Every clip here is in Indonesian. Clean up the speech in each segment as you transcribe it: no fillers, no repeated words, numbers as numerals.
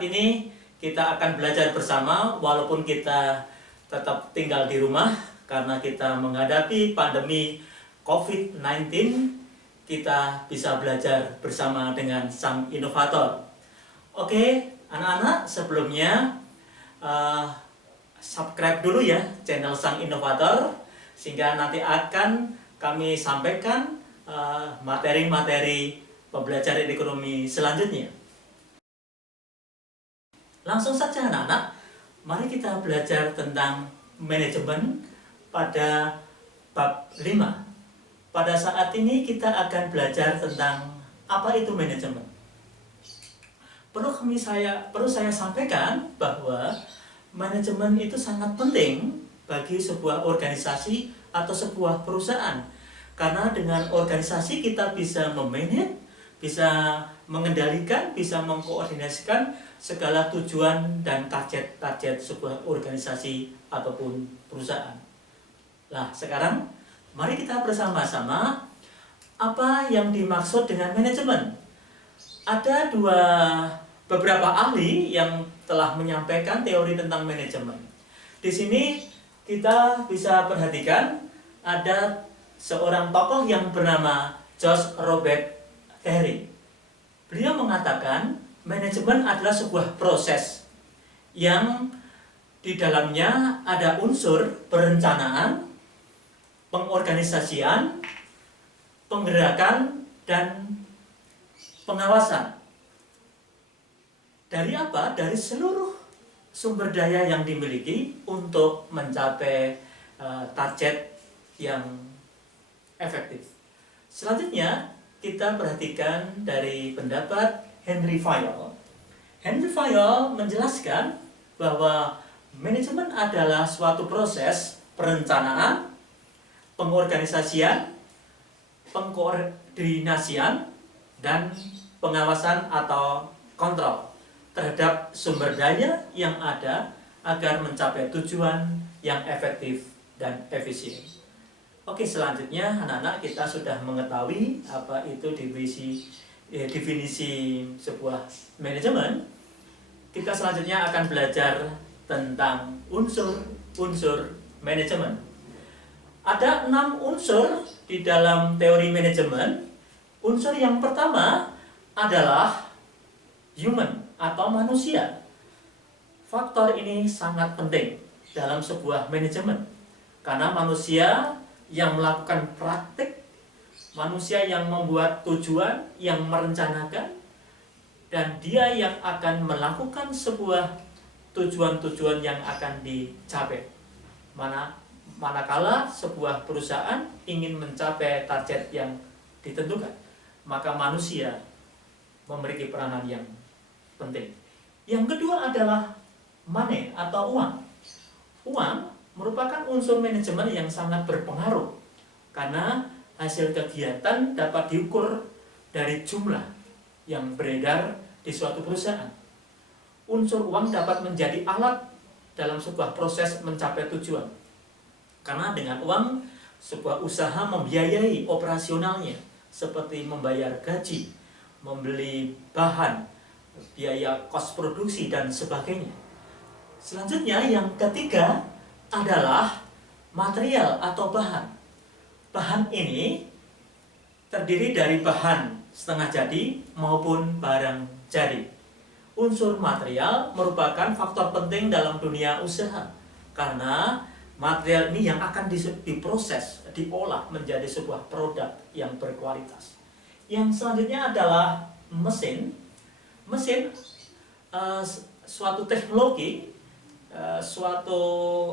saat ini kita akan belajar bersama walaupun kita tetap tinggal di rumah karena kita menghadapi pandemi COVID-19. Kita bisa belajar bersama dengan sang inovator. Oke, anak-anak, sebelumnya subscribe dulu ya channel sang inovator, sehingga nanti akan kami sampaikan materi-materi pembelajaran ekonomi selanjutnya. Langsung saja anak-anak, mari kita belajar tentang manajemen pada bab 5. Pada saat ini kita akan belajar tentang apa itu manajemen. Perlu saya sampaikan bahwa manajemen itu sangat penting bagi sebuah organisasi atau sebuah perusahaan. Karena dengan organisasi kita bisa memanage, bisa mengendalikan, bisa mengkoordinasikan segala tujuan dan target-target sebuah organisasi ataupun perusahaan. Nah, sekarang mari kita bersama-sama apa yang dimaksud dengan manajemen. Ada beberapa ahli yang telah menyampaikan teori tentang manajemen. Di sini kita bisa perhatikan ada seorang tokoh yang bernama George Robert Terry. Beliau mengatakan manajemen adalah sebuah proses yang di dalamnya ada unsur perencanaan, pengorganisasian, penggerakan, dan pengawasan. Dari apa? Dari seluruh sumber daya yang dimiliki untuk mencapai target yang efektif. Selanjutnya kita perhatikan dari pendapat Henry Fayol. Henry Fayol menjelaskan bahwa manajemen adalah suatu proses perencanaan, pengorganisasian, pengkoordinasian, dan pengawasan atau kontrol terhadap sumber daya yang ada agar mencapai tujuan yang efektif dan efisien. Oke, selanjutnya anak-anak kita sudah mengetahui apa itu definisi sebuah manajemen. Kita selanjutnya akan belajar tentang unsur-unsur manajemen. Ada 6 unsur di dalam teori manajemen. Unsur yang pertama adalah human atau manusia. Faktor ini sangat penting dalam sebuah manajemen karena manusia yang melakukan praktik, manusia yang membuat tujuan, yang merencanakan, dan dia yang akan melakukan sebuah tujuan-tujuan yang akan dicapai. Manakala sebuah perusahaan ingin mencapai target yang ditentukan, maka manusia memiliki peranan yang penting. Yang kedua adalah money atau uang. Uang merupakan unsur manajemen yang sangat berpengaruh karena hasil kegiatan dapat diukur dari jumlah yang beredar di suatu perusahaan. Unsur uang dapat menjadi alat dalam sebuah proses mencapai tujuan. Karena dengan uang, sebuah usaha membiayai operasionalnya seperti membayar gaji, membeli bahan, biaya kos produksi, dan sebagainya. Selanjutnya yang ketiga adalah material atau bahan. Bahan ini terdiri dari bahan setengah jadi maupun barang jadi. Unsur material merupakan faktor penting dalam dunia usaha karena material ini yang akan diproses, diolah menjadi sebuah produk yang berkualitas. Yang selanjutnya adalah mesin. Mesin suatu teknologi, suatu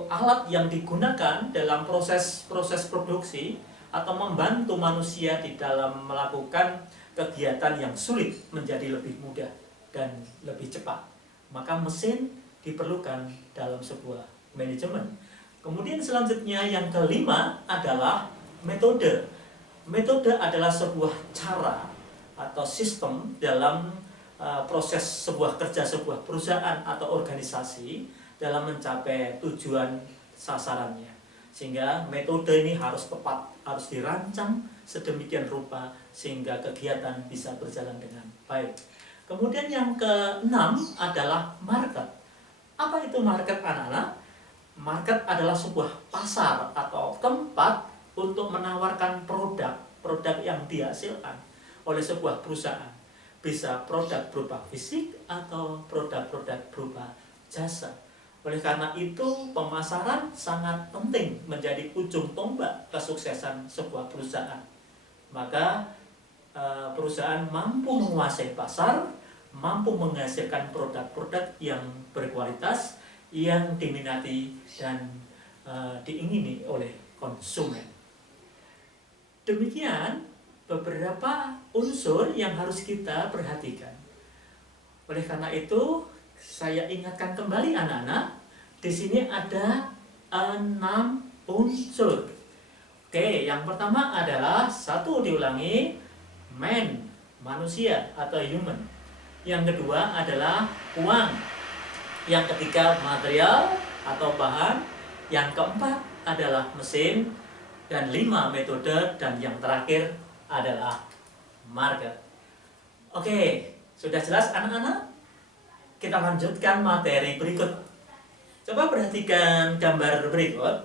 alat yang digunakan dalam proses produksi atau membantu manusia di dalam melakukan kegiatan yang sulit menjadi lebih mudah dan lebih cepat. Maka mesin diperlukan dalam sebuah manajemen. Kemudian selanjutnya yang kelima adalah metode. Metode adalah sebuah cara atau sistem dalam proses sebuah kerja sebuah perusahaan atau organisasi dalam mencapai tujuan sasarannya. Sehingga metode ini harus tepat, harus dirancang sedemikian rupa sehingga kegiatan bisa berjalan dengan baik. Kemudian yang keenam adalah market. Apa itu market, anak-anak? Market adalah sebuah pasar atau tempat untuk menawarkan produk yang dihasilkan oleh sebuah perusahaan. Bisa produk berupa fisik atau produk-produk berupa jasa. Oleh karena itu, pemasaran sangat penting menjadi ujung tombak kesuksesan sebuah perusahaan. Maka perusahaan mampu menguasai pasar, mampu menghasilkan produk-produk yang berkualitas, yang diminati dan diingini oleh konsumen. Demikian beberapa unsur yang harus kita perhatikan. Oleh karena itu, saya ingatkan kembali anak-anak, di sini ada 6 unsur. Oke, yang pertama adalah 1, diulangi, man, manusia atau human. Yang kedua adalah uang. Yang ketiga material atau bahan. Yang keempat adalah mesin. Dan 5 metode. Dan yang terakhir adalah market. Oke, sudah jelas anak-anak? Kita lanjutkan materi berikut. Coba perhatikan gambar berikut.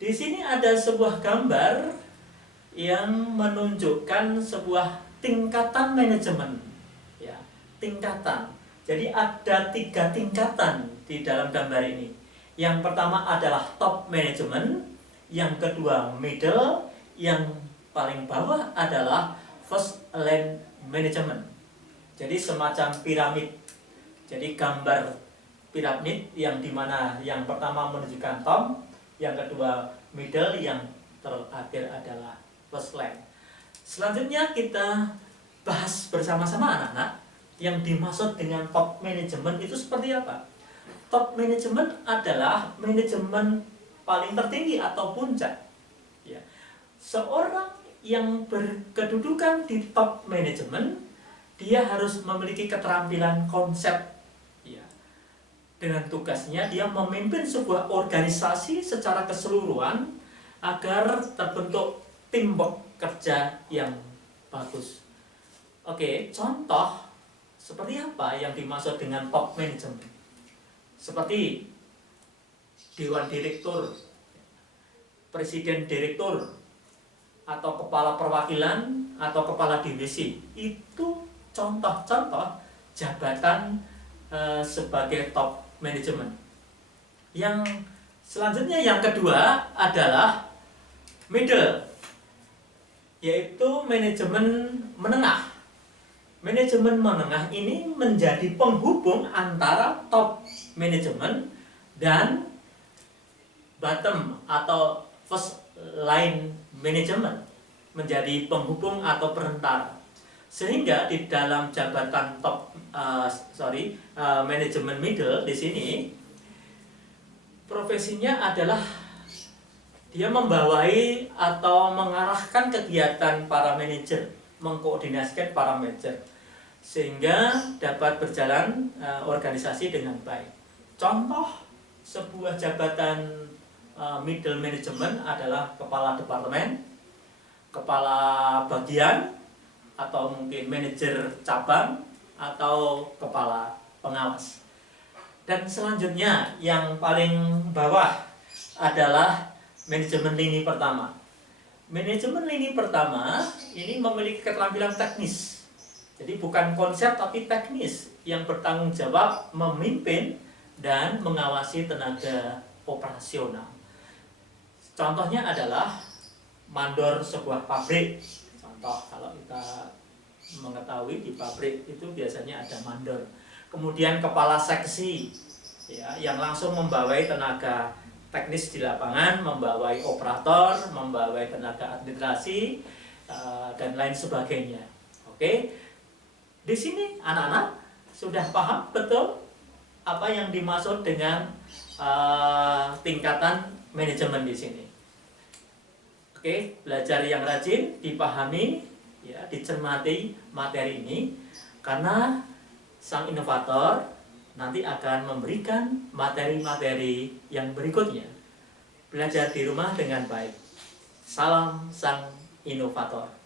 Di sini ada sebuah gambar yang menunjukkan sebuah tingkatan manajemen. Ya, tingkatan. Jadi ada 3 tingkatan di dalam gambar ini. Yang pertama adalah top management, yang kedua middle, yang paling bawah adalah first line management. Jadi semacam piramid. Jadi gambar piramid yang dimana yang pertama menunjukkan top, yang kedua middle, yang terakhir adalah first line. Selanjutnya kita bahas bersama-sama anak-anak yang dimaksud dengan top management itu seperti apa. Top management adalah manajemen paling tertinggi atau puncak. Ya. Seorang yang berkedudukan di top management, dia harus memiliki keterampilan konsep. Ya. Dengan tugasnya dia memimpin sebuah organisasi secara keseluruhan agar terbentuk teamwork kerja yang bagus. Oke, contoh seperti apa yang dimaksud dengan top management? Seperti dewan direktur, presiden direktur, atau kepala perwakilan, atau kepala divisi. Itu contoh-contoh jabatan sebagai top management. Yang selanjutnya, yang kedua adalah middle, yaitu manajemen menengah. Manajemen menengah ini menjadi penghubung antara top manajemen dan bottom atau first line management, menjadi penghubung atau perantara. Sehingga di dalam jabatan manajemen middle di sini profesinya adalah dia membawai atau mengarahkan kegiatan para manajer, mengkoordinasikan para manajer sehingga dapat berjalan organisasi dengan baik. Contoh sebuah jabatan middle management adalah kepala departemen, kepala bagian, atau mungkin manajer cabang, atau kepala pengawas. Dan selanjutnya yang paling bawah adalah manajemen lini pertama. Manajemen lini pertama ini memiliki keterampilan teknis. Jadi bukan konsep tapi teknis yang bertanggung jawab memimpin dan mengawasi tenaga operasional. Contohnya adalah mandor sebuah pabrik. Contoh kalau kita mengetahui di pabrik itu biasanya ada mandor. Kemudian kepala seksi, ya, yang langsung membawai tenaga teknis di lapangan, membawai operator, membawai tenaga administrasi, dan lain sebagainya. Oke, di sini anak-anak sudah paham betul apa yang dimaksud dengan tingkatan manajemen di sini. Oke, belajar yang rajin, dipahami, ya, dicermati materi ini, karena sang inovator nanti akan memberikan materi-materi yang berikutnya. Belajar di rumah dengan baik. Salam sang inovator.